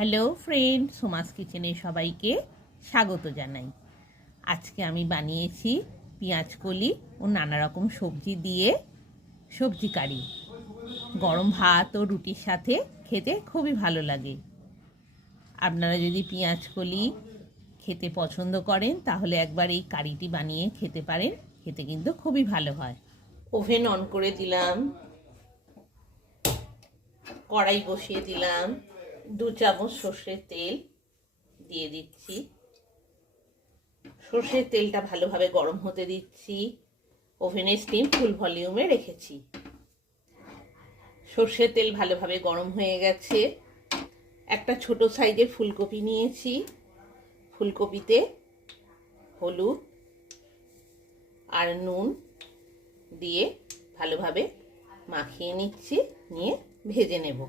Hello friend, Soma's কিচেনে সবাইকে স্বাগত জানাই। আজকে আমি বানিয়েছি পেঁয়াজ কলি ও নানা রকম সবজি দিয়ে সবজি কারি। গরম ভাত ও রুটির সাথে খেতে খুবই ভালো লাগে। আপনারা যদি পেঁয়াজ কলি খেতে পছন্দ করেন তাহলে একবার এই কারিটি বানিয়ে খেতে পারেন, খেতে কিন্তু খুবই ভালো হয়। ওভেন অন করে দিলাম, কড়াই বসিয়ে দিলাম, 2 চামচ সর্ষের তেল দিয়ে দিচ্ছি। সর্ষের তেলটা ভালোভাবে গরম হতে দিচ্ছি। ওভেনের স্টিম ফুল ভলিউমে রেখেছি। সর্ষের তেল ভালোভাবে গরম হয়ে গেছে। একটা ছোট সাইজের ফুলকপি নিয়েছি। ফুলকপিতে হলুদ আর নুন দিয়ে ভালোভাবে মাখিয়ে নিচ্ছি, নিয়ে ভেজে নেব।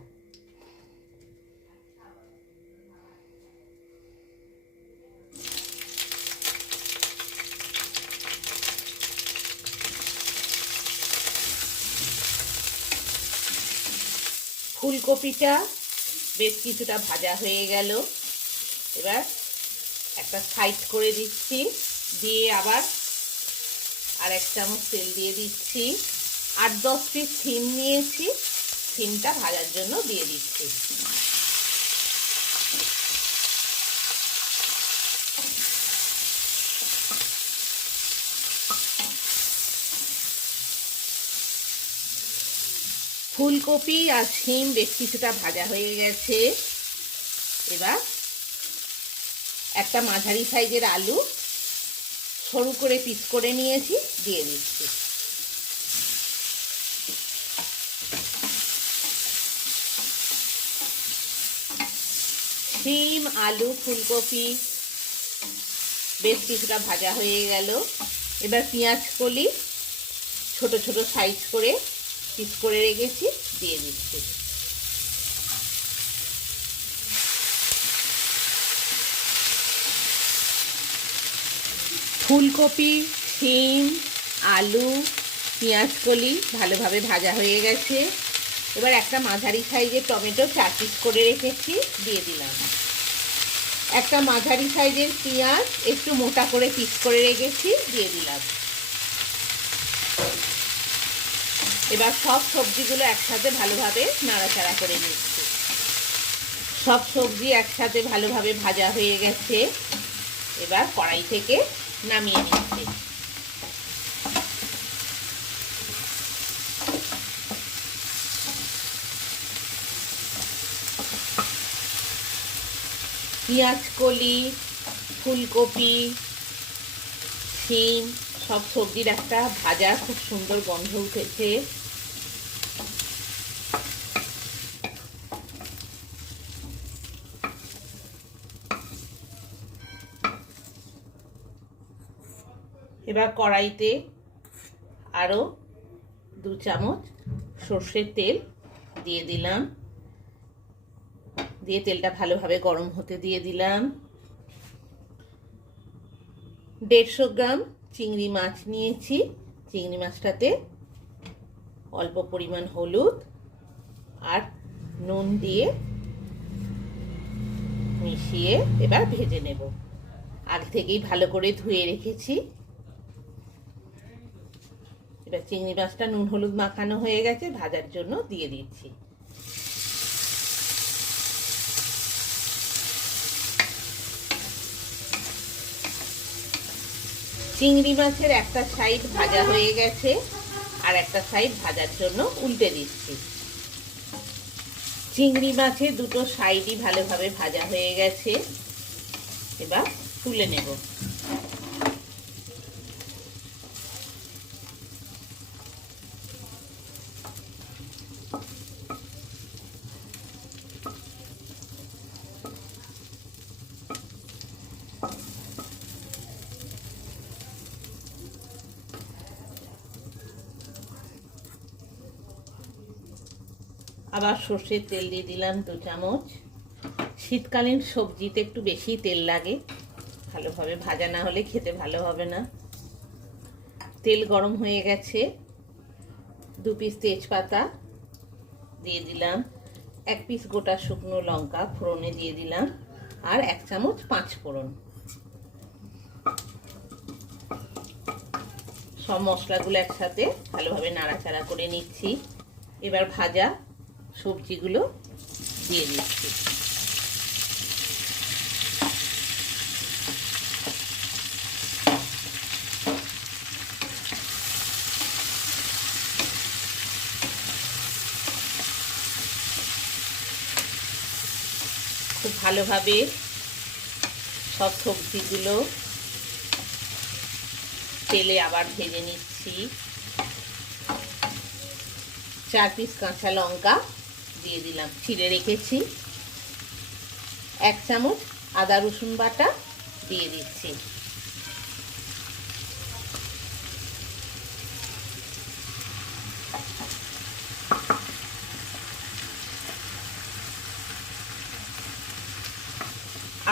ফুলকপিটা বেশ কিছুটা ভাজা হয়ে গেল। এবার একটা সাইড করে দিচ্ছি, দিয়ে আবার আর 1 চামচ তেল দিয়ে দিচ্ছি। 8-10 পিস শিম নিয়েছি, শিমটা ভাজার জন্য দিয়ে দিচ্ছি। ফুলকপি আর শিম বেশ কিছুটা ভাজা হয়ে গেছে। এবার একটা মাঝারি সাইজের আলু সরু করে পিস করে নিয়েছি, দিয়ে দিচ্ছি। শিম, আলু, ফুলকপি বেশ কিছুটা ভাজা হয়ে গেল। এবার পেঁয়াজ কলি ছোট ছোট সাইজ করে পিস করে রেখেছি, দিয়ে দিচ্ছি। ফুলকপি, শিম, আলু, পেঁয়াজ কলি ভালোভাবে ভাজা হয়ে গেছে। এবার একটা মাঝারি সাইজের টমেটো 4 পিস করে রেখেছি, দিয়ে দিলাম। একটা মাঝারি সাইজের পেঁয়াজ একটু মোটা করে পিস করে রেখেছি, দিয়ে দিলাম। এবার সব সবজিগুলো একসাথে ভালোভাবে নাড়াচাড়া করে নিচ্ছি। সব সবজি একসাথে ভালোভাবে ভাজা হয়ে গেছে। এবার কড়াই থেকে নামিয়ে নিচ্ছি। পেঁয়াজ কলি, ফুলকপি, শিম সব সবজির একটা ভাজা খুব সুন্দর গন্ধ উঠেছে। এবার কড়াইতে আরও 2 চামচ সর্ষের তেল দিয়ে দিলাম, দিয়ে তেলটা ভালোভাবে গরম হতে দিয়ে দিলাম। 150 গ্রাম চিংড়ি মাছ নিয়েছি। চিংড়ি মাছটাতে অল্প পরিমাণ হলুদ আর নুন দিয়ে মিশিয়ে এবার ভেজে নেব। আগে থেকেই ভালো করে ধুয়ে রেখেছি। এবার চিংড়ি মাছটা নুন হলুদ মাখানো হয়ে গেছে, ভাজার জন্য দিয়ে দিচ্ছি। চিংড়ি মাছের একটা সাইড ভাজা হয়ে গেছে, আর একটা সাইড ভাজার জন্য উল্টে দিচ্ছি। চিংড়ি মাছের দুটো সাইডই ভালোভাবে ভাজা হয়ে গেছে। এবার তুলে নেব। আবার সর্ষের তেল দিয়ে দিলাম 2 চামচ। শীতকালীন সবজিতে একটু বেশি তেল লাগে, ভালোভাবে ভাজা না হলে খেতে ভালো হবে না। তেল গরম হয়ে গেছে। 2 পিস তেজপাতা দিয়ে দিলাম। 1 পিস গোটা শুকনো লঙ্কা ফোড়নে দিয়ে দিলাম, আর 1 চামচ 5 ফোড়ন। সব মশলাগুলো একসাথে ভালোভাবে নাড়াচাড়া করে নিচ্ছি। এবার ভাজা সবজিগুলো দিয়ে দিচ্ছি। খুব ভালোভাবে সব সবজিগুলো তেলে আবার ভেজে নিচ্ছি। 4 পিস কাঁচা লঙ্কা দিয়ে দিলাম, ছিঁড়ে রেখেছি। 1 চামচ আদা রসুন বাটা দিয়ে দিচ্ছি।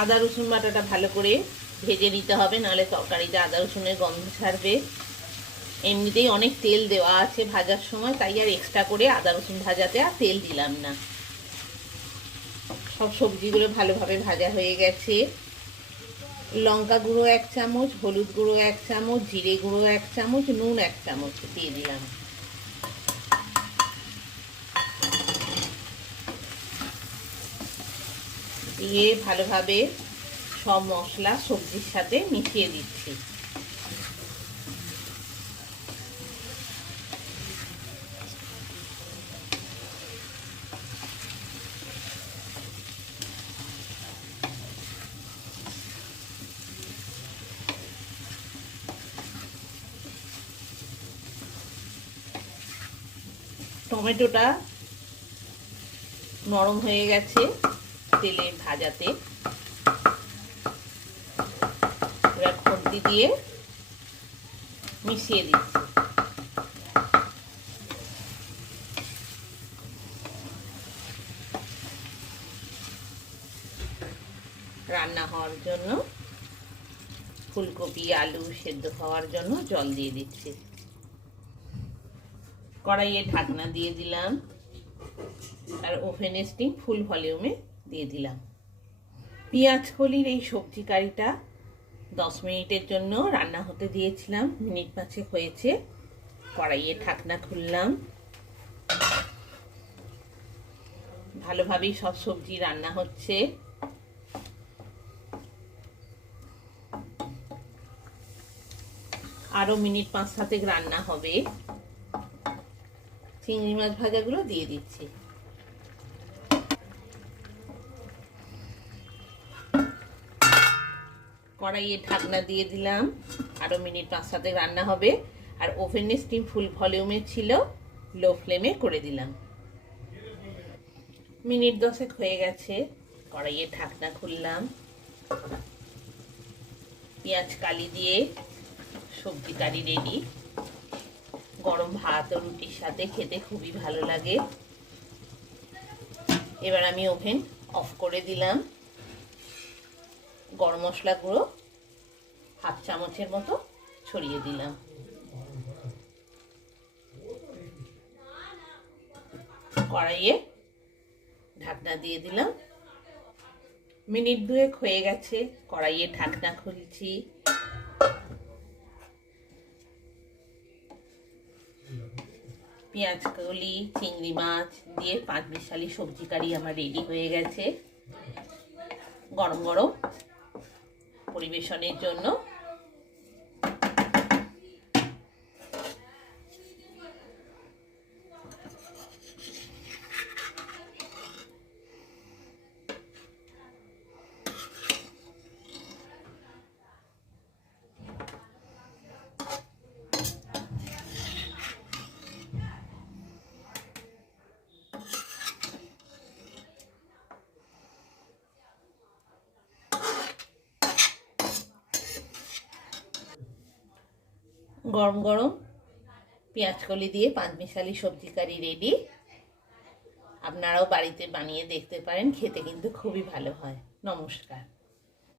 আদা রসুন বাটাটা ভালো করে ভেজে নিতে হবে, নাহলে তরকারিতে আদা রসুনের গন্ধ ছাড়বে। এমনিতেই অনেক তেল দেওয়া আছে ভাজার সময়, তাই আর এক্সট্রা করে আদা রসুন ভাজাতে আর তেল দিলাম না। সব সবজিগুলো ভালোভাবে ভাজা হয়ে গেছে। লঙ্কা গুঁড়ো 1 চামচ, হলুদ গুঁড়ো 1 চামচ, জিরে গুঁড়ো 1 চামচ, নুন 1 চামচ দিয়ে দিলাম। দিয়ে ভালোভাবে সব মশলা সবজির সাথে মিশিয়ে দিচ্ছি। টমেটোটা নরম হয়ে গেছে তেলে ভাজাতে। এবার খুন্তি দিয়ে মিশিয়ে দিচ্ছি। রান্না হওয়ার জন্য ফুলকপি আলু সেদ্ধ হওয়ার জন্য জল দিয়ে দিচ্ছি। কড়াইয়ে ঢাকনা দিয়ে দিলাম, আর ওভেনে স্টিম ফুল ভলিউমে দিয়ে দিলাম। পেঁয়াজ কলির এই সবজি কারিটা 10 মিনিটের জন্য রান্না হতে দিয়েছিলাম, মিনিট 5 হয়েছে। কড়াইয়ে ঢাকনা খুললাম। ভালোভাবেই সব সবজি রান্না হচ্ছে। আরো মিনিট 5-7 রান্না হবে। চিংড়ি মাছ ভাজাগুলো দিয়ে দিচ্ছি। কড়াইয়ে ঢাকনা দিয়ে দিলাম, আরো মিনিট 5-7 রান্না হবে। আর ওভেনে স্টিম ফুল ভলিউমে ছিল, লো ফ্লেমে করে দিলাম। মিনিট 10 হয়ে গেছে। কড়াইয়ে ঢাকনা খুললাম। পেঁয়াজ কালি দিয়ে সবজি কারি রেডি। গরম ভাত ও রুটির সাথে খেতে খুবই ভালো লাগে। এবার আমি ওভেন অফ করে দিলাম। গরম মশলা গুঁড়ো 1/2 চামচের মতো ছড়িয়ে দিলাম। কড়াইয়ে ঢাকনা দিয়ে দিলাম। মিনিট 2 হয়ে গেছে। কড়াইয়ে ঢাকনা খুলছি। পেঁয়াজ কলি চিংড়ি মাছ দিয়ে 5 মিশালি সবজি কারি আমার রেডি হয়ে গেছে। গরম গরম পরিবেশনের জন্য গরম গরম পেঁয়াজ কলি দিয়ে 5 মিশালি সবজি কারি রেডি। আপনারাও বাড়িতে বানিয়ে দেখতে পারেন, খেতে কিন্তু খুবই ভালো হয়। নমস্কার।